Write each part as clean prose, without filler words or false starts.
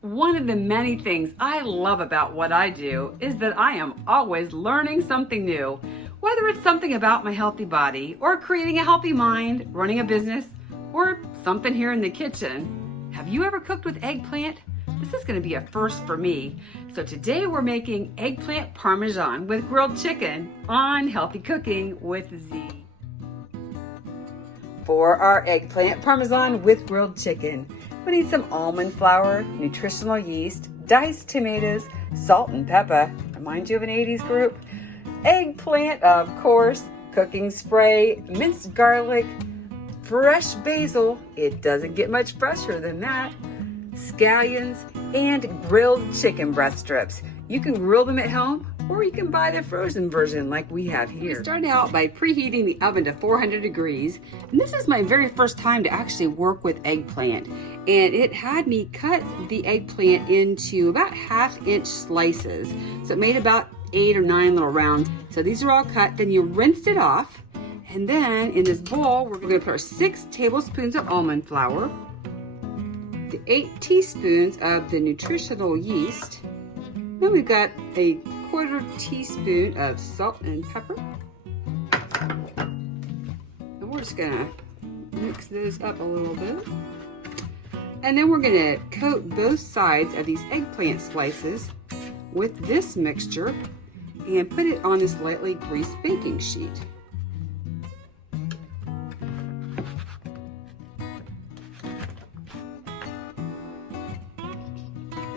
One of the many things I love about what I do is that I am always learning something new. Whether it's something about my healthy body, or creating a healthy mind, running a business, or something here in the kitchen. Have you ever cooked with eggplant? This is going to be a first for me. So today we're making eggplant parmesan with grilled chicken on Healthy Cooking with Z. For our eggplant parmesan with grilled chicken, we need some almond flour, nutritional yeast, diced tomatoes, salt and pepper, remind you of an 80s group, eggplant, of course, cooking spray, minced garlic, fresh basil, it doesn't get much fresher than that, scallions, and grilled chicken breast strips. You can grill them at home, or you can buy the frozen version like we have here. We start out by preheating the oven to 400 degrees. And this is my very first time to actually work with eggplant. And it had me cut the eggplant into about 1/2-inch slices. So it made about 8 or 9 little rounds. So these are all cut. Then you rinsed it off. And then in this bowl, we're gonna put our 6 tablespoons of almond flour, the 8 teaspoons of the nutritional yeast. Then we've got a 1/4 teaspoon of salt and pepper. And we're just gonna mix those up a little bit. And then we're gonna coat both sides of these eggplant slices with this mixture and put it on this lightly greased baking sheet.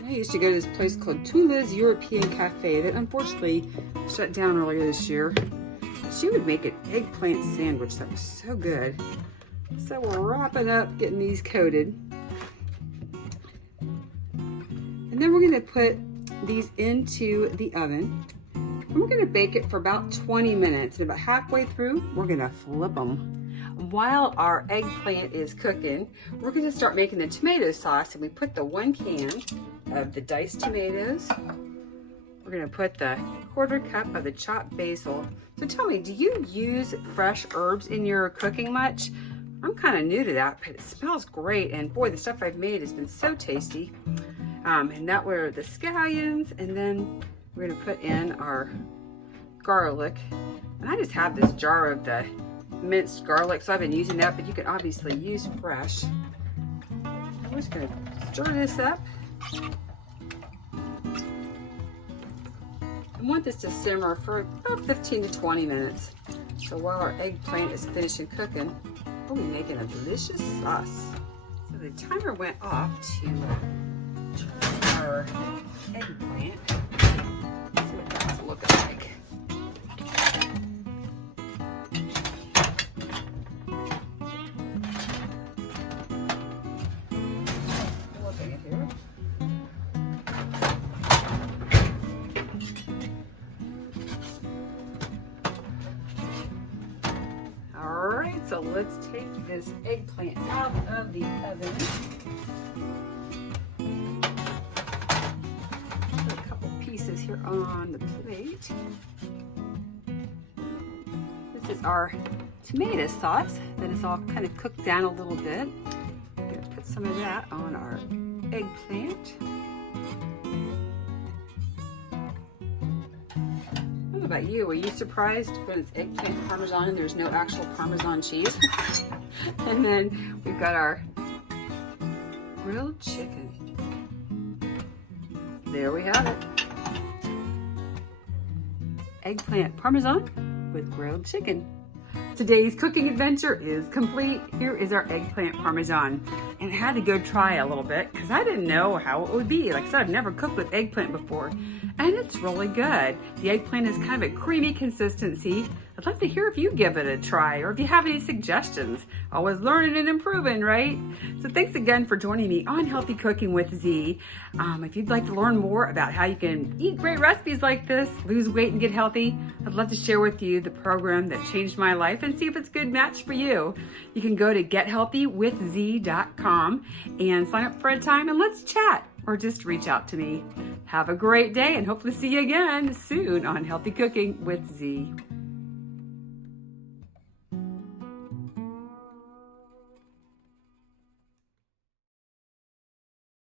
I used to go to this place called Tula's European Cafe that unfortunately shut down earlier this year. She would make an eggplant sandwich that was so good. So we're wrapping up, getting these coated. And then we're gonna put these into the oven. And we're gonna bake it for about 20 minutes. And about halfway through, we're gonna flip them. While our eggplant is cooking, we're gonna start making the tomato sauce, and we put the 1 can of the diced tomatoes. We're gonna put the 1/4 cup of the chopped basil. So tell me, do you use fresh herbs in your cooking much? I'm kind of new to that, but it smells great, and boy, the stuff I've made has been so tasty. And that were the scallions, and then we're gonna put in our garlic. And I just have this jar of the minced garlic, so I've been using that, but you can obviously use fresh. I'm just gonna stir this up. I want this to simmer for about 15 to 20 minutes. So while our eggplant is finishing cooking, we'll be making a delicious sauce. So the timer went off to try our eggplant. Let's see what that's looking like. Looking at here. Alright, so let's take this eggplant out of the oven. Put a couple pieces here on the plate. This is our tomato sauce that is all kind of cooked down a little bit. I'm going to put some of that on our eggplant. I don't know about you, are you surprised when it's eggplant parmesan and there's no actual Parmesan cheese? And then we've got our grilled chicken. There we have it. Eggplant parmesan with grilled chicken. Today's cooking adventure is complete. Here is our eggplant parmesan. And I had to go try a little bit because I didn't know how it would be. Like I said, I've never cooked with eggplant before. And it's really good. The eggplant is kind of a creamy consistency. I'd love to hear if you give it a try or if you have any suggestions. Always learning and improving, right? So thanks again for joining me on Healthy Cooking with Z. If you'd like to learn more about how you can eat great recipes like this, lose weight and get healthy, I'd love to share with you the program that changed my life and see if it's a good match for you. You can go to gethealthywithz.com and sign up for a time and let's chat or just reach out to me. Have a great day and hopefully see you again soon on Healthy Cooking with Z.